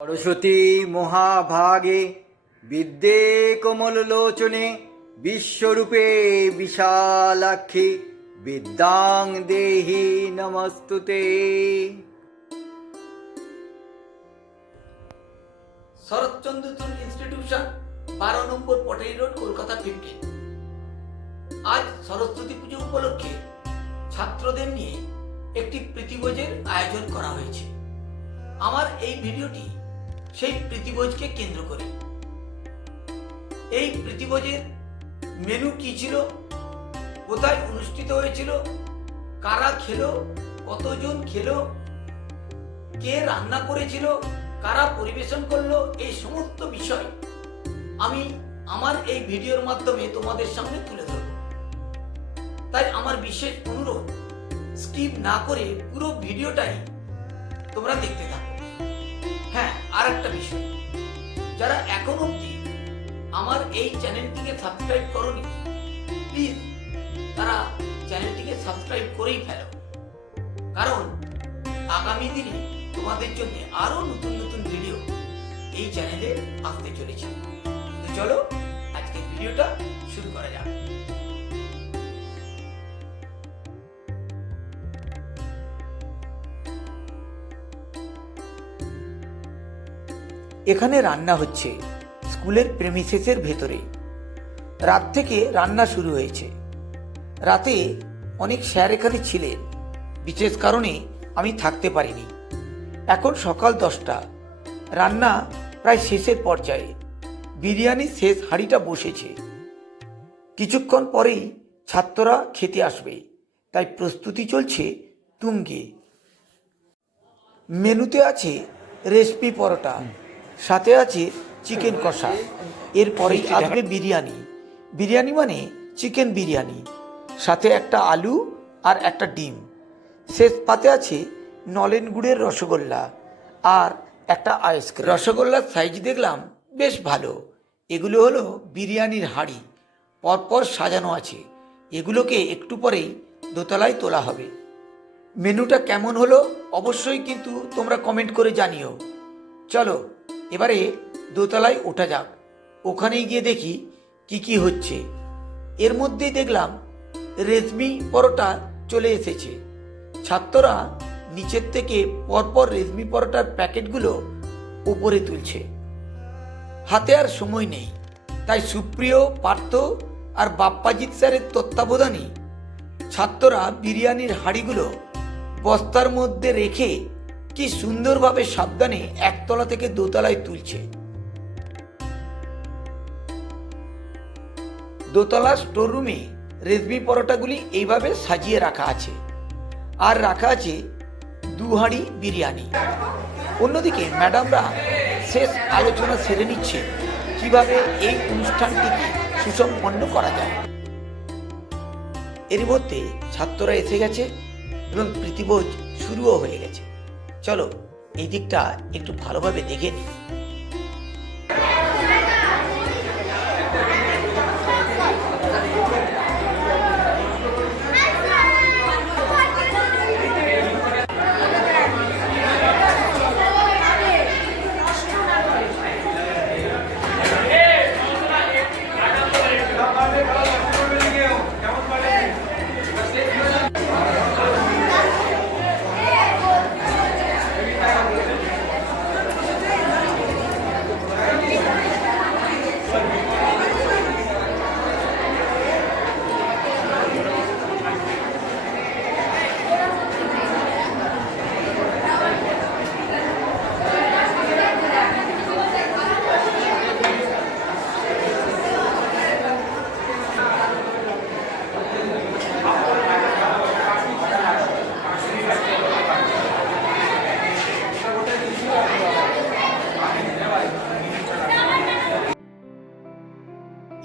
সরস্বতী মহাভাগে বিদ্যে কমললোচনে বিশ্বরূপে বিশালাক্ষী বিদ্যাং দেহি নমস্তুতে। শরৎচন্দ্র চুল ইনস্টিটিউশন বারো নম্বর পটাই রোড, কলকাতা ফিফটিন আজ সরস্বতী পুজো উপলক্ষে ছাত্রদের নিয়ে একটি প্রীতিভোজের আয়োজন করা হয়েছে। আমার এই ভিডিওটি সেই প্রীতিভোজকে কেন্দ্র করে। এই প্রীতিভোজের মেনু কি ছিল? কোথায় অনুষ্ঠিত হয়েছিল? কারা খেলো? কতজন খেলো? কে রান্না করেছিল? কারা পরিবেশন করল? এই সমস্ত বিষয় আমি আমার এই ভিডিওর মাধ্যমে তোমাদের সামনে তুলে ধরব। তাই আমার বিশেষ অনুরোধ স্কিপ না করে পুরো ভিডিওটাই তোমরা দেখতে থাকো। আর একটা বিষয়। যারা এখন অবধি আমার এই চ্যানেলটিকে সাবস্ক্রাইব করনি প্লিজ তারা চ্যানেলটিকে সাবস্ক্রাইব করেই ফেলো। কারণ আগামী দিনে তোমাদের জন্য আরও নতুন নতুন ভিডিও এই চ্যানেলে আসতে চলেছে। তো চলো, আজকের ভিডিওটা শুরু করা যাক। এখানে রান্না হচ্ছে স্কুলের প্রেমিসেসের ভেতরে। রাত থেকে রান্না শুরু হয়েছে। রাতে অনেক স্যার এখানে ছিলেন, বিশেষ কারণে আমি থাকতে পারিনি। এখন সকাল দশটা। রান্না প্রায় শেষের পর্যায়ে। বিরিয়ানির শেষ হাঁড়িটা বসেছে। কিছুক্ষণ পরেই ছাত্ররা খেতে আসবে, তাই প্রস্তুতি চলছে তুঙ্গে। মেনুতে আছে রেসপি পরোটা। সাথে আছে চিকেন কষা। এরপরেই আসবে বিরিয়ানি। বিরিয়ানি মানে চিকেন বিরিয়ানি। সাথে একটা আলু আর একটা ডিম। শেষ পাতে আছে নলেন গুড়ের রসগোল্লা আর একটা আইসক্রিম। রসগোল্লার সাইজ দেখলাম বেশ ভালো। এগুলো হলো বিরিয়ানির হাঁড়ি। পরপর সাজানো আছে। এগুলোকে একটু পরেই দোতলায় তোলা হবে। মেনুটা কেমন হলো অবশ্যই কিন্তু তোমরা কমেন্ট করে জানিও। চলো এবারে দোতলায় ওঠা যাক। ওখানেই গিয়ে দেখি কি কি হচ্ছে। এর মধ্যেই দেখলাম রেজমি পরোটা চলে এসেছে। ছাত্ররা নিচের থেকে পরপর রেজমি পরোটার প্যাকেটগুলো উপরে তুলছে। হাতে আর সময় নেই। তাই সুপ্রিয়, পার্থ আর বাপ্পাজিৎ স্যারের তত্ত্বাবধানে ছাত্ররা বিরিয়ানির হাঁড়িগুলো বস্তার মধ্যে রেখে কি সুন্দরভাবে সাবধানে একতলা থেকে দোতলায় তুলছে। দোতলা স্টোররুমে রেজমি পরোটাগুলি এইভাবে সাজিয়ে রাখা আছে। আর রাখা আছে দু হাঁড়ি বিরিয়ানি। অন্যদিকে ম্যাডামরা শেষ আলোচনা সেরে নিচ্ছে কীভাবে এই অনুষ্ঠানটিকে সুসম্পন্ন করা যায়। এর মধ্যে ছাত্ররা এসে গেছে এবং প্রীতিভোজ শুরুও হয়ে গেছে। চলো এই দিকটা একটু ভালোভাবে দেখে নিই।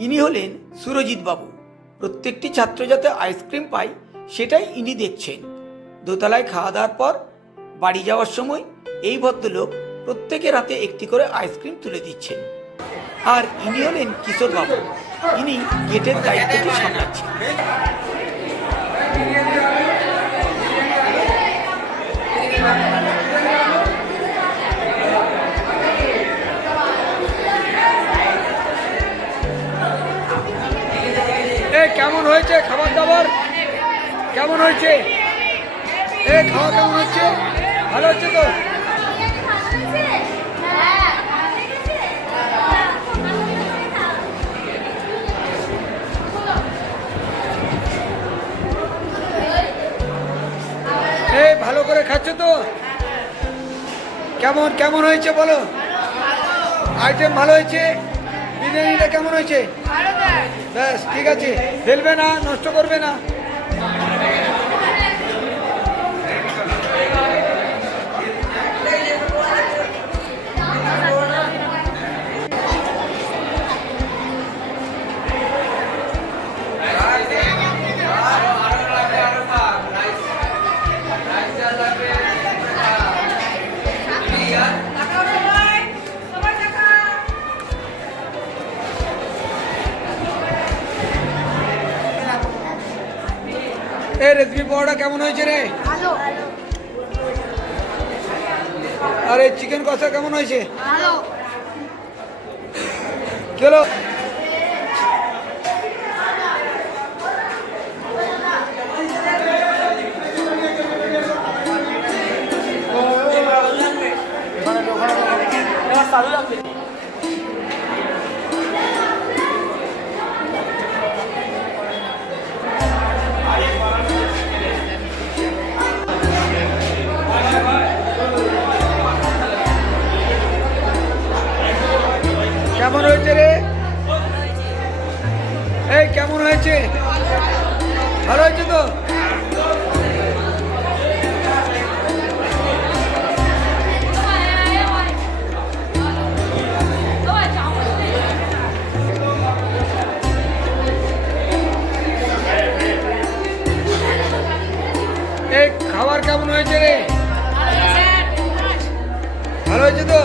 ইনি হলেন সুরজিৎ বাবু প্রত্যেকটি ছাত্র যাতে আইসক্রিম পায়, সেটাই ইনি দেখছেন। দোতলায় খাওয়া দাওয়ার পর বাড়ি যাওয়ার সময় এই ভদ্রলোক প্রত্যেকের হাতে একটি করে আইসক্রিম তুলে দিচ্ছেন। আর ইনি হলেন কিশোরবাবু। ইনি গেটের দায়িত্বটি সামলাচ্ছেন। খবর কেমন হয়েছে? এ, খাওয়া কেমন হচ্ছে? ভালো হচ্ছে তো? ভালো করে খাচ্ছ তো? কেমন কেমন হয়েছে বলো? আইটেম ভালো হয়েছে? বিরিয়ানিটা কেমন হয়েছে? ব্যাস ঠিক আছে। ফেলবে না নষ্ট করবে না। পাওয়াটা কেমন হয়েছে রে? ভালো। আর এই চিকেন কষা কেমন হয়েছে? ভালো। চলো হয়েছে তো? এই খাবার কেমন হয়েছে রে? ভালো হয়েছে তো?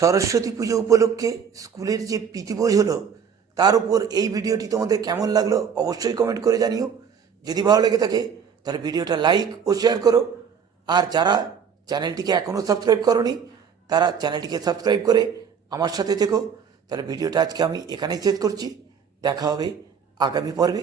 সরস্বতী পুজো উপলক্ষে স্কুলের যে প্রীতিভোজ হলো, তার উপর এই ভিডিওটি তোমাদের কেমন লাগল অবশ্যই কমেন্ট করে জানিও। যদি ভালো লেগে থাকে, তাহলে ভিডিওটা লাইক ও শেয়ার করো। আর যারা চ্যানেলটিকে এখনও সাবস্ক্রাইব করনি, তারা চ্যানেলটিকে সাবস্ক্রাইব করে আমার সাথে থেকো। তাহলে ভিডিওটা আজকে আমি এখানেই শেষ করছি। দেখা হবে আগামী পর্বে।